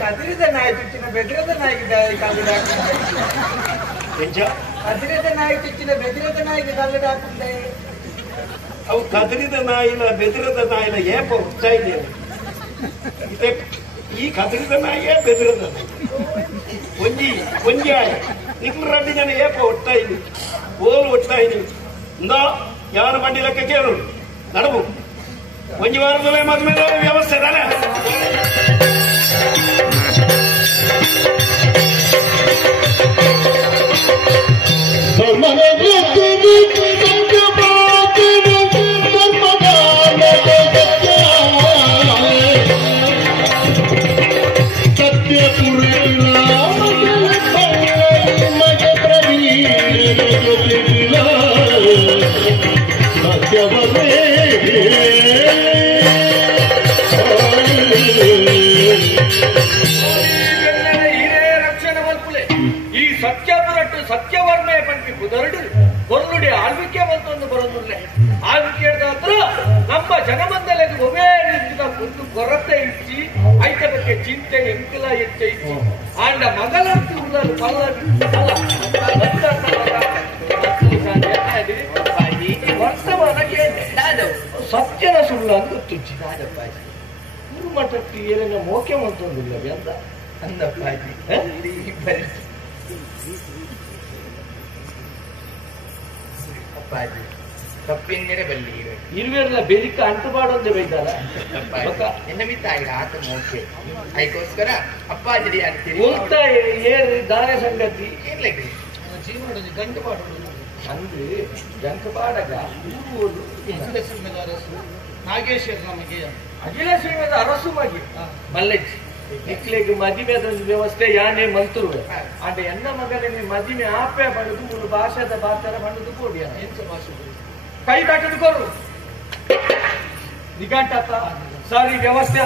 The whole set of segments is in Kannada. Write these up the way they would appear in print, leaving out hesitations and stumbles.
ಕದಿರಿದ ನಾಯಿ ಚುಚ್ಚಿನ ಬೆದಿರದ ನಾಯಿಗೆ ಕಲ್ಲಡ ಕದಿರಿದ ನಾಯಿ ಚುಚ್ಚಿನ ಬೆದಿರದ ನಾಯಿಗೆ ಕಲ್ಲಡ ಹಾಕುತ್ತೆ. ಅವು ಕದಿರಿದ ನಾಯಿನ ಬೆದಿರದ ನಾಯಿನ ಏಪ ಹುಡ್ತಾ ಇದೆಯಲ್ಲ, ಈ ಕದಿರಿದ ನಾಯಿಯೇ ಬೆದಿರದ ಒಂಜಿ ಒಂಜಿ ಆಯ ಇಟ್ಲು 2 ಜನ ಏಪ ಹುಡ್ತಾ ಇದ್ವಿ, ಓಲು ಹುಡ್ತಾ ಇದ್ವಿ. ಇಂದ ಯಾರು ಬಂಡಿ ಲೆಕ್ಕ ಕೇಳು ನಡಬು ಒಂಜಿ ವಾರದಲ್ಲೇ ಮದುವೆ ವ್ಯವಸ್ಥೆ ತಾನೆ. ಸತ್ಯವರ್ಣಯ ಪಂಪಿ ಕುದರಡು ಬೊರ್ನುಡಿ ಆಳ್ವಿಕೆ ಬಂತೊಂದು ಬರೋದಿಲ್ಲ. ಆಳ್ವಿಕೆ ಹತ್ರ ನಮ್ಮ ಜನಮಂದಲಕ್ಕೆ ಒಮ್ಮೆ ನಿಂತಿದ ಒಂದು ಕೊರತೆ ಇಚ್ಚಿ ಐತ ಬಗ್ಗೆ ಚಿಂತೆ ಎಂಕಲ ಎಚ್ಚ ಇಚ್ಚಿ ಆಂಡ ಮಗಲಂತೂ ಉಳ್ಳಲು ಪಲ್ಲ ವರ್ತಮಾನಕ್ಕೆ ಸತ್ಯದ ಸುಳ್ಳು ಅಂತ ತುಚ್ಚಿ ಮೂರು ಮಠಕ್ಕೆ ಏನೇನೋ ಮೋಕೆ ಮಂತೊಂದಿಲ್ಲ ಅಂತ ಅಂದಪ್ಪಾಜಿ ತಪ್ಪಿಂದರೆ ಬಲ್ಲಿ ಇರುವೆಲ್ಲ ಬೆರಿಕ ಅಂಟುಪಾಡೊಂದೇ ಬೈತಾರ ಎನ್ನ ಮಿತ್ತಾಗಿ ಆತ ಮೋಕೆ ಅದಕ್ಕೋಸ್ಕರ ಅಪ್ಪಾಜಿ ಅಂತೀರಿ ಉಲ್ಟಾ ಏರು ದಾನ ಸಂಗತಿ ಏನ್ಲಕ್ಕೆ ಜೀವನದ ಗಂಟು ಮಾಡೋದು ಅಂದ್ರೆ ಗಂಟು ಪಾಡಗ ಅಖಿಲ ಶ್ರೀಮದ ಅರಸು ನಾಗೇಶ್ವರ ನಮಗೆ ಅಖಿಲ ಶ್ರೀಮದ ಅರಸು ಮಗೆ ಮಲ್ಲಜ್ಜಿ ಇಕ್ಲೆಗೆ ಮದಿಮೆದ ವ್ಯವಸ್ಥೆ ಯಾನೇ ಮಂತ್ರು ಅಂಡ್ ಎನ್ನ ಮಗನಿಗೆ ಮದಿಮೆ ಆಪೆ ಬಡದು ಮೂರು ಭಾಷೆದ ಬಾತರ ಬಣ್ಣದು ಕೊಡಿ ಎಂತ ಭಾಷೆ ಕೈ ದಾಟದು ಕೊರು ನಿಘಂಟತ್ತ ಸಾರಿ ವ್ಯವಸ್ಥೆ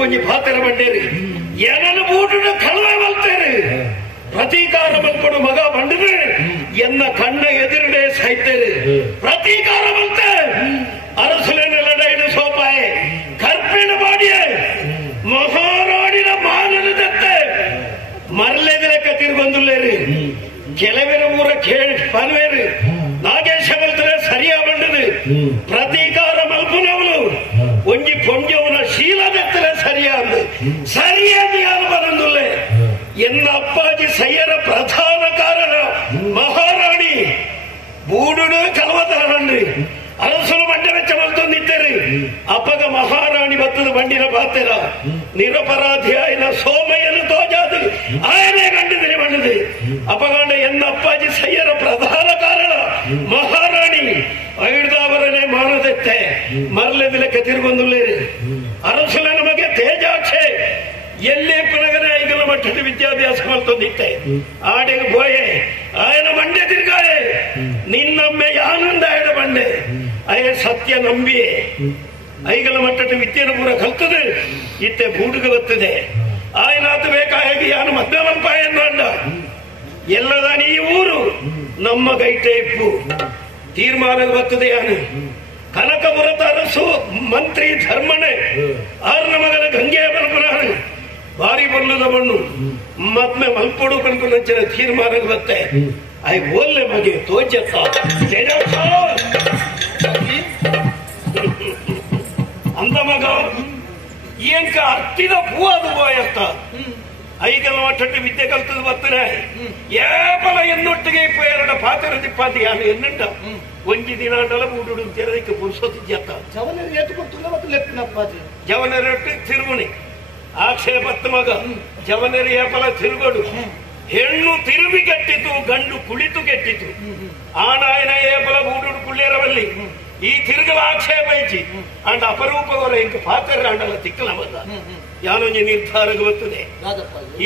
ಕೊಂಚ ಪಾತ್ರ ಬಂಡೇರಿ ಏನನ್ನು ಬೂಟುನ ಕಳವೆ ಮಲ್ತೇರಿ ಪ್ರತೀಕಾರ ಮಲ್ಕೊಂಡು ಮಗ ಬಂಡದು ಎನ್ನ ಕಣ್ಣ ಎದುರುಡೆ ಸಾಯ್ತೇರಿ ಪ್ರತೀಕಾರ ಮಲ್ತೆ ಅರಸುಲೆನೆಲ್ಲಡೈದು ಸೋಪಾಯೆ ಕರ್ಪಿಣ ಮಾಡಿಯೇ ಮಹಾರಾಣಿನ ಮಾನನದತ್ತೆ ಮರಲೆದರಕ ತಿರುಗೊಂದುಲ್ಲೇರಿ ಕೆಲವೆರ ಊರ ಕೇಳಿ ಪನ್ವೇರಿ ನಾಗೇಶ ಮಲ್ತರೆ ಸರಿಯಾ ಬಂಡದು ಪ್ರತೀಕಾರ ಮಲ್ಪನವಳು ಒಂಜಿ ಪೊಂಜವನ ಶೀಲದೆತ್ತರೆ ಸರಿಯಾದ ಸರಿಯಾದ ಯಾರು ಬರಂದುಲ್ಲೆ ಎನ್ನ ಅಪ್ಪಾಜಿ ಸಯ್ಯರ ಪ್ರಧಾನ ಕಾರಣ ಮಹಾರಾಣಿ ಬೂಡುಡು ಕಲವತರ ಬಂಡ್ರಿ ಅರಸಲು ಬಂಡ ವೆಚ್ಚ ಮಲ್ತೊಂದಿಟ್ಟೇರಿ ಅಪ್ಪಗ ಮಹಾರಾಣಿ ಬತ್ತದ ಬಂಡಿನ ಬಾತೆರ ನಿರಪರಾಧಿ ಆಯ್ನ ಸೋಮಯ್ಯನು ತೋಜಾದು ಆಯನೇ ಗಂಡಿದ್ರೆ ಬಂಡದು ಅಪಗಂಡ ಎನ್ನ ಅಪ್ಪಾಜಿ ಸಯ್ಯರ ಪ್ರಧಾನ ಕಾರಣ ಮಹಾರಾಣಿ ಐಡ್ದಾವರನೆ ಮಾನದೆತ್ತೆ ಮರಲೆದಿಲಕ್ಕೆ ತಿರುಗೊಂದುಲ್ಲೇರಿ ಅರಸಲ ನಮಗೆ ತೇಜಾಕ್ಷೆ ಎಲ್ಲೇ ಪುನಗನ ಐಗಲ ಮಟ್ಟದ ವಿದ್ಯಾಭ್ಯಾಸ ಮಲ್ತೊಂದಿತ್ತೆ ಆಡೆಗೆ ಬೋಯೆ ಆಯನ ಬಂಡೆ ತಿರ್ಗಾಯೆ ನಿನ್ನೊಮ್ಮೆ ಆನಂದ ಆಯನ ಬಂಡೆ ಅಯ್ಯ ಸತ್ಯ ನಂಬಿಯೇ ಐಗಲ ಮಟ್ಟದ ವಿದ್ಯೆನ ಪೂರ ಕಲ್ತದೆ ಇತ್ತೆ ಬೂಡುಗ ಬರ್ತದೆ ಆಯನಾತ ಬೇಕಾಗಿ ಯಾನು ಮಧ್ಯಮಲ್ಪಾಯ ಅಂದ ಎಲ್ಲದ ಈ ಊರು ನಮ್ಮ ಗೈಟೆ ಇಪ್ಪು ತೀರ್ಮಾನ ಬರ್ತದೆ ಯಾನು ಕನಕಪುರದ ಅರಸು ಮಂತ್ರಿ ಧರ್ಮಣೆ ಆರ್ನ ಮಗನ ಗಂಗೆಯ ಬಲ್ಪನಾನು ಭಾರಿ ಬಲ್ಲದ ಮಣ್ಣು ಮತ್ಮೆ ಮಲ್ಪಡು ಕನ್ಕೊಂಡ ತೀರ್ಮಾನ ಬತ್ತೆ ಐ ಓಲ್ಲೆ ಮಗೆ ತೋಜತ್ತ ಅಂದ ಮಗ ಏಂಕ ಹತ್ತಿದ ಹೂವಾದ ಹೋಯತ್ತ ಐಗಲ ಮಟ್ಟಕ್ಕೆ ವಿದ್ಯೆ ಕಲ್ತದ್ದು ಬರ್ತಾರೆ ಏಪಲ ಎನ್ನೊಟ್ಟಿಗೆ ಇಪ್ಪ ಎರಡು ಪಾತ್ರ ದಿಪ್ಪಾತಿ ಯಾನು ಎನ್ನುಂಡ ಒಂಜಿ ದಿನ ಅಂಡಲ ಮೂಡುಡು ತೆರದಕ್ಕೆ ಪುರುಷೋತಿ ಜಾತ ಜವನರು ಏತುಕೊಡ್ತುಂಡ ಮತ್ತು ಲೆಪ್ಪಿನಪ್ಪಾಜಿ ಜವನರೊಟ್ಟು ತಿರುಗುಣಿ ಆಕ್ಷೇಪತ್ತ ಮಗ ಜವನರು ಏಪಲ ತಿರುಗೋಡು ಹೆಣ್ಣು ತಿರುಗಿ ಕೆಟ್ಟಿತು ಗಂಡು ಕುಳಿತು ಕೆಟ್ಟಿತು ಆನಾಯನ ಏಪಲ ಮೂಡುಡು ಕುಳ್ಳಿಯರವಲ್ಲಿ ಈ ತಿರುಗಲ ಆಕ್ಷೇಪ ಇಚ್ಚಿ ಅಂಡ ಅಪರೂಪವರ ಇಂಕ ಪಾತ್ರ ಅಂಡಲ ತಿಕ್ಕಲ ಮಗ ಯಾನೊಂದು ನಿರ್ಧಾರಕ್ಕೆ ಬರ್ತದೆ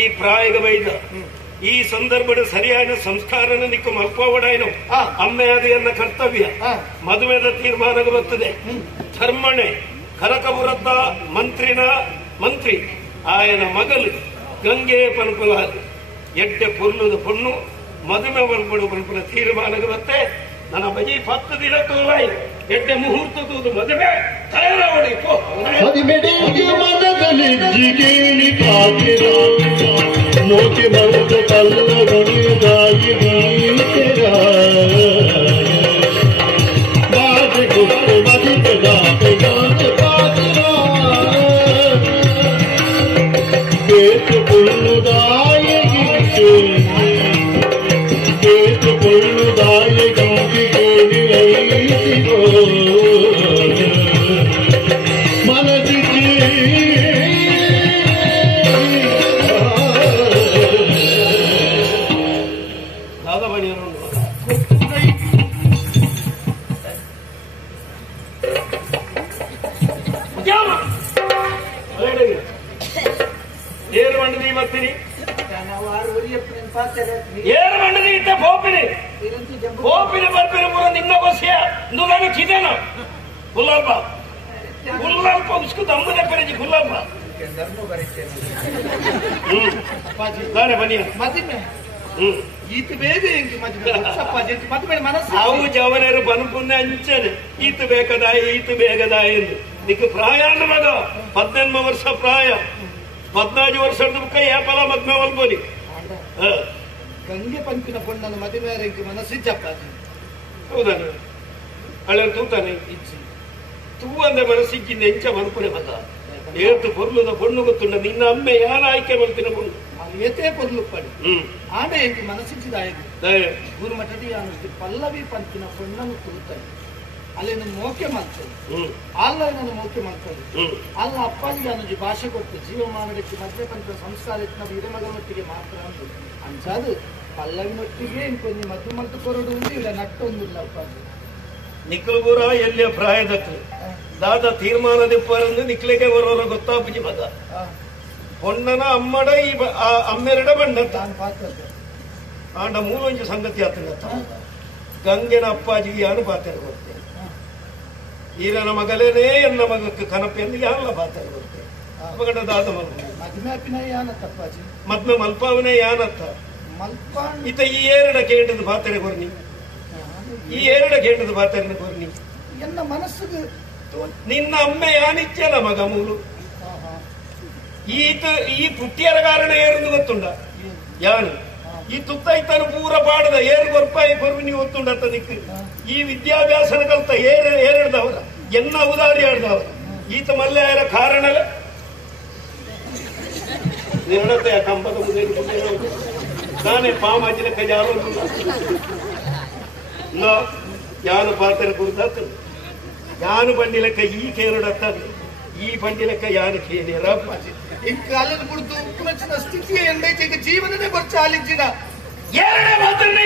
ಈ ಪ್ರಾಯಗ ಬೈದ ಈ ಸಂದರ್ಭದ ಸರಿಯಾದ ಸಂಸ್ಕಾರನ ನಿಕ್ಕ ಮಲ್ಪೋವಡಾಯನು ಅಮ್ಮೆಯಾದ ಎನ್ನ ಕರ್ತವ್ಯ ಮದುವೆದ ತೀರ್ಮಾನಕ್ಕೆ ಬರ್ತದೆ ಧರ್ಮಣೆ ಕನಕಪುರದ ಮಂತ್ರಿ ಆಯನ ಮಗಲು ಗಂಗೆ ಪನ್ಪುಲ ಎಡ್ಡೆ ಪುರ್ಲುದ ಪೊಣ್ಣು ಮದುವೆ ಬಲ್ಪಡು ಪನ್ಪುಲ ತೀರ್ಮಾನಕ್ಕೆ ಬತ್ತೆ ನನ್ನ ಬಜಿ 10 ದಿನ ತೋಲಾಯಿ ಎಡ್ಡೆ ಮುಹೂರ್ತದ ಮದುವೆ ತಯಾರಾವಣಿ ಮೋಕೆ ಮರುತ ಕಲ್ಲಗಣಿದಾಗಿ ಬಾಜೆ ಗುಟ್ಟು ಮದಿಗೆ ದಾತೆ ಗಾತೆ ಬಾಜಿರ ಬೇತು ಪುಳ್ಳುದಾಯಿ ಗಿಂಚೆ ಬೇತು ಪುಳ್ಳುದಾಯಿ ಗಿಂಚೆ ಕೇಳಿ ರೈಸಿಗೋ ಮನದಿಗೆ ಏರು ಮಂಡದಿ ಬರ್ತೀನಿ ಏರು ಮಂಡದಿ ಇದ್ದ ಪೋಪಿನಿ ಬರ್ಪಿನ ಪುರ ನಿನ್ನ ಬಸ್ಸಿಯ ನುಲನು ಚಿದೇನ ಹುಲ್ಲಲ್ಪ ಉಸ್ಕು ದಮ್ಮದ ಪೆರಜಿ ಹುಲ್ಲಲ್ಪ ಬನ್ನಿ ಈತ ಬೇಗ ಮದುವೆ ಮನಸ್ಸು ಅವು ಜವನರು ಬನ್ಪುಣ್ಯ ಅಂಚನೆ ಈತ ಬೇಕದಾಯ ಎಂದು ನಿಕ್ಕ ಪ್ರಾಯ ಮಗ 18 ವರ್ಷ ಪ್ರಾಯ 14 ವರ್ಷದ ಬುಕ್ಕ ಏಪಲ ಮದ್ಮೆ ಒಲ್ಬೋಲಿ ಗಂಗೆ ಪಂಪಿನ ಪೊಣ್ಣನ್ನು ಮದುವೆ ಮನಸ್ಸಿಜ್ಜಪ್ಪಾಜಿ ಹೌದಾನ ಹಳೆ ತೂತಾನೆ ತೂ ಅಂದ್ರೆ ಮನಸ್ಸಿಕ್ಕಿಂದ ಎಂಚ ಮನ್ಪುಣೆ ಮಗ ಏತು ಪೊರ್ಲುದ ಪೊಣ್ಣು ಗೊತ್ತುಂಡ ನಿನ್ನ ಅಮ್ಮೆ ಯಾರ ಆಯ್ಕೆ ಮಾಡ್ತಿನ ಪೊಣ್ಣು ಏತೇ ಪೊರ್ಲು ಪಡಿ ಆನೆ ಎಂಟಿ ಮನಸ್ಸಿಚ್ಚಿದಾಯದು ಗುರುಮಠದಿ ಪಲ್ಲವಿ ಪಂಪಿನ ಪೊಣ್ಣನ್ನು ತೂತಾನೆ ಅಲ್ಲಿ ಮೋಕೆ ಮಾಡ್ತದೆ ಅಲ್ಲ ನನ್ನ ಮೋಕೆ ಮಾಡ್ತದೆ ಅಲ್ಲ ಅಪ್ಪಾಜಿಗೆ ಅನ್ನೋದು ಭಾಷೆ ಕೊಟ್ಟು ಜೀವಮಾನಕ್ಕೆ ಮಧ್ಯ ಪಂಚ ಸಂಸ್ಕಾರ ನಾವು ಹಿರಮಗನೊಟ್ಟಿಗೆ ಮಾತ್ರ ಅಂದು ಅಂಚಾದು ಪಲ್ಲವಿನೊಟ್ಟಿಗೆ ಇಂಕೊಂದು ಮದ್ದು ಮದ್ದು ಕೊರಡು ಉಂಟು ಇಲ್ಲ ನಟ್ಟೊಂದಿಲ್ಲ ಅಪ್ಪಾಜಿ ನಿಖಲ್ಪುರ ಎಲ್ಲಿಯ ಪ್ರಾಯದಕ್ಕೆ ದಾದ ತೀರ್ಮಾನದಿಪ್ಪರಂದು ನಿಕ್ಲಿಗೆ ಬರೋರ ಗೊತ್ತಾಪುಜಿ ಮಗ ಪೊಣ್ಣನ ಅಮ್ಮಡ ಈ ಅಮ್ಮೆರಡ ಬಣ್ಣ ಆಂಡ ಮೂಲೊಂಜು ಸಂಗತಿ ಆತಂಗತ್ತ ಗಂಗೆನ ಅಪ್ಪಾಜಿಗೆ ಯಾರು ಪಾತ್ರ ಕೊಡ್ತೇನೆ ಈರನ ಮಗಲೇನೇ ಎನ್ನ ಮಗಕ್ಕೆ ಕನಪೆಯನ್ನು ಯಾರಲ್ಲ ಪಾತ್ರ ಕೊಡ್ತೇನೆ ಮಗನ ದಾದ ಮದ್ಮೆ ಮಲ್ಪಾವನೆ ಯಾನತ್ತ ಈತ ಈ ಏರಡ ಕೇಂದ್ರದ ಪಾತ್ರೆ ಕೊರ್ನಿ ಈ ಏರಡ ಕೇಂದ್ರದ ಪಾತ್ರೆ ಕೊರ್ನಿ ಎನ್ನ ಮನಸ್ಸಿಗೆ ನಿನ್ನ ಅಮ್ಮೆ ಯಾನಿಚ್ಚಲ್ಲ ಮಗ ಮೂಲು ಈತ ಈ ಪುಟ್ಟಿಯರ ಕಾರಣ ಏರುಂದು ಗೊತ್ತುಂಡ ಯಾನು ಈ ತುತ್ತೈತನು ಪೂರ ಪಾಡದ ಏರು ಗೊರ್ಪಾಯಿ ಕೊರ್ವಿನಿ ಗೊತ್ತುಂಡತ್ತ ನಿಕ್ಕು ಈ ವಿದ್ಯಾಭ್ಯಾಸನ ಕಲ್ತ ಏರಿಡ್ದವರ ಎನ್ನ ಉದಾರಿ ಆಡ್ದವರ ಈತ ಮಲ್ಲೆಯರ ಕಾರಣಲ ನಿರಡತೆ ಕಂಬದ ಮುಂದೆ ನಾನೇ ಪಾಮಾಜಿನ ಕೈಜಾರು ಯಾನು ಪಾತ್ರ ಕುರಿತ ಯಾನು ಬಂಡಿಲಕ್ಕ ಈ ಕೇರಡತ್ತ ಈ ಬಂಡಿಲಕ್ಕ ಯಾನು ಕೇಳಿರ ಕಾಲದ ಕುರಿತು ಉಪ್ಪುನಚ್ಚಿನ ಸ್ಥಿತಿಯ ಎಂದೈತೆ ಜೀವನನೇ ಬರ್ಚ ಆಲಿಂಚಿನ ಎರಡನೇ ಮಾತನ್ನಿ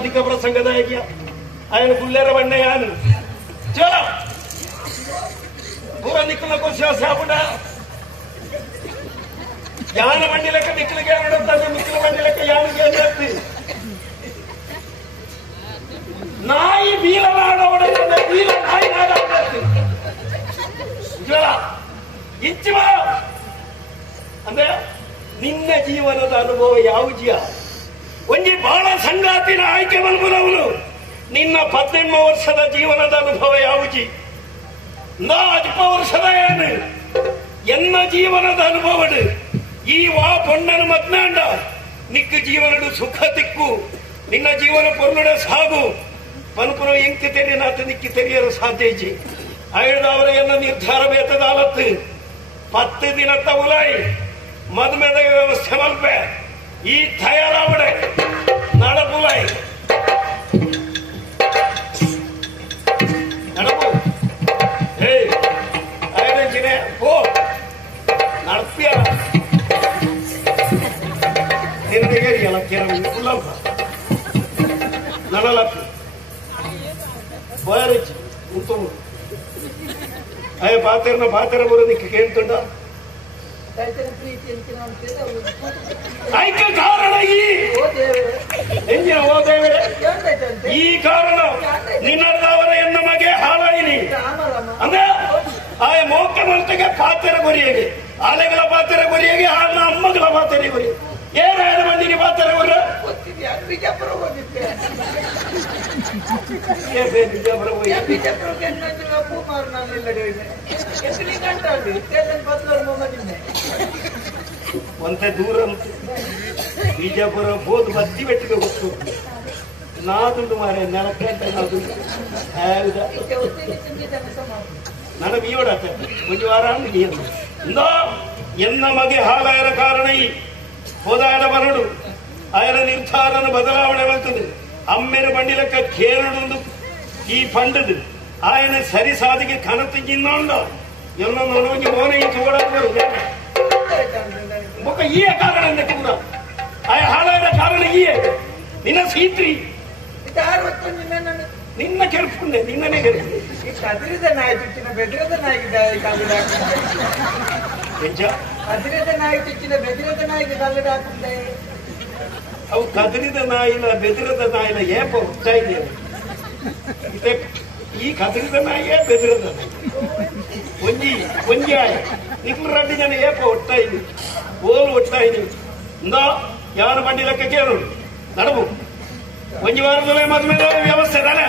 दिक्का प्रसंगद है क्या आयन गुल्लेर बन्ने यान चलो पूरा निकल को स्यापुटा यान बंडी लेकर निकल के निकल बंडी लेकर यान के नाई बील बील नाई चलो इंच ಅನುಭವ ಯಾವುಜಿಯ ಒಂಜಿ ಬಾಳ ಸಂಗಾತಿನ ಆಯ್ಕೆ ಮಲ್ಪುನವನು ನಿನ್ನ 18 ವರ್ಷದ ಜೀವನದ ಅನುಭವ ಯಾವುಜಿ ನಾ 10 ವರ್ಷದ ಏನು ಎನ್ನ ಜೀವನದ ಅನುಭವಡು ಈ ವಾ ಪೊಣ್ಣನ ಮದ್ನಾಂಡ ನಿಕ್ಕ ಜೀವನಡು ಸುಖ ತಿಕ್ಕು ನಿನ್ನ ಜೀವನ ಪೊರ್ಲುಡ ಸಾಗು ಪನ್ಪುರ ಎಂಕಿ ತೆರಿನಾಥ ನಿಕ್ಕಿ ತೆರೆಯಲು ಸಾಧ್ಯ ಇಜ್ಜಿ ಅಯ್ಯದವರ ಎನ್ನ ನಿರ್ಧಾರ ಬೇತದಾಲತ್ತು 10 ದಿನ ತಗುಲಾಯಿ ಮದುಮೆದ ವ್ಯವಸ್ಥೆ ಮಲ್ಪೆ ಈ ತಯಾರಾವಡೆ ನಡಪುಲಾಯಿ ನಡಪು ಹೇ ಅಯ್ಯಜಿನೆ ಪೋ ನಡ್ಪಿಯ ನಿನ್ನೆಗೆರಿಯಲ್ಲ ಕೆಲವು ಕುಲ್ಲಪ್ಪ ನಡಲಪ್ಪು ಬಾರಿಚಿ ಉತ್ತಮ ಅಯ್ಯ ಪಾತ್ರ ಬರೋದಕ್ಕೆ ಕೇಳ್ತುಂಡ ಐಕ್ಯ ಕಾರಣ ಎಂಜಿನ ಓದೇವರೆ ಈ ಕಾರಣ ನಿನ್ನದವರ ಎನ್ನ ಮಗೆ ಹಾಳಾಯಿನಿ ಅಂದ್ರೆ ಆಯ ಮೋಕೆ ಮಲ್ತೆಗೆ ಪಾತ್ರ ಕೊರಿಯಗೆ ಆಲೆಗಳ ಪಾತ್ರ ಕೊರಿಯಗೆ ಹಾಳ ಅಮ್ಮಗಳ ಪಾತ್ರ ಕೊರಿ ಏನಾದ ಮಂದಿಗೆ ಪಾತ್ರ ಕೊರ ಬಿಜಾಪುರ ಹೋಗಿದ್ದೆ ಒಂದೇ ದೂರ ಬಿಜಾಪುರ ಬೋದು ಬತ್ತಿ ಬೆಟ್ಟಿಗೆ ಹೋಗ್ತು ನಾದುಂಡು ಮಾರೆ ನೆಲಕ್ಕಂತ ನನ್ನ ಮೀವಡ ಒಂದು ವಾರ ಇಂದ ಎನ್ನ ಮಗೆ ಹಾಲಾಯರ ಕಾರಣ ಈ ಹೋದಾಡ ಬರಡು ಆಯನ ನಿರ್ಧಾರನ ಬದಲಾವಣೆ ಬರ್ತದೆ ಅಮ್ಮೆನ ಬಂಡಿಲಕ್ಕ ಕೇರಳೊಂದು ಈ ಪಂಡದು ಆಯನ ಸರಿ ಸಾಧಿಗೆ ಕನತು ಜಿನ್ನೊಂಡ ಎಲ್ಲ ನೋಡೋಗಿ ಮೋನ ಈ ಚೋಡರು ಮುಖ ಈ ಕಾರಣ ಕೂಡ ಆಯ ಹಾಳಾದ ಕಾರಣ ಈ ನಿನ್ನ ಸೀತ್ರಿ ನಿನ್ನ ಕೆಲ್ಪುಂಡೆ ನಿನ್ನನೇ ಕೆಲ್ಪುಂಡೆ ಕದಿರಿದ ನಾಯಿ ಚುಚ್ಚಿನ ಬೆದಿರದ ನಾಯಿಗೆ ಕದಿರಿದ ನಾಯಿ ಚುಚ್ಚಿನ ಬೆದಿರದ ನಾಯಿಗೆ ಕಲ್ಲಡ ಹಾಕುಂಡೆ ಅವು ಕದರಿದ ನಾಯಿನ ಬೆದಿರದ ನಾಯಿನ ಏಪ ಹುಟ್ಟಾ ಇದೆ ಈ ಕದರಿದ ನಾಯಿಯೇ ಬೆದಿರದ ನಾಯಿ ಒಂಜಿ ಆಯ ನಿಕ್ಲು 2 ಜನ ಏಪ ಹುಟ್ಟಾ ಇದೆ ಓಲು ಹುಟ್ಟಾ ಇದೆ ಇಂದ ಯಾರು ಬಂಡಿ ಲೆಕ್ಕ ಕೇಳು ನಡಬು ಒಂಜಿ ವಾರದಲ್ಲೇ ಮದುವೆ ವ್ಯವಸ್ಥೆ ತಾನೆ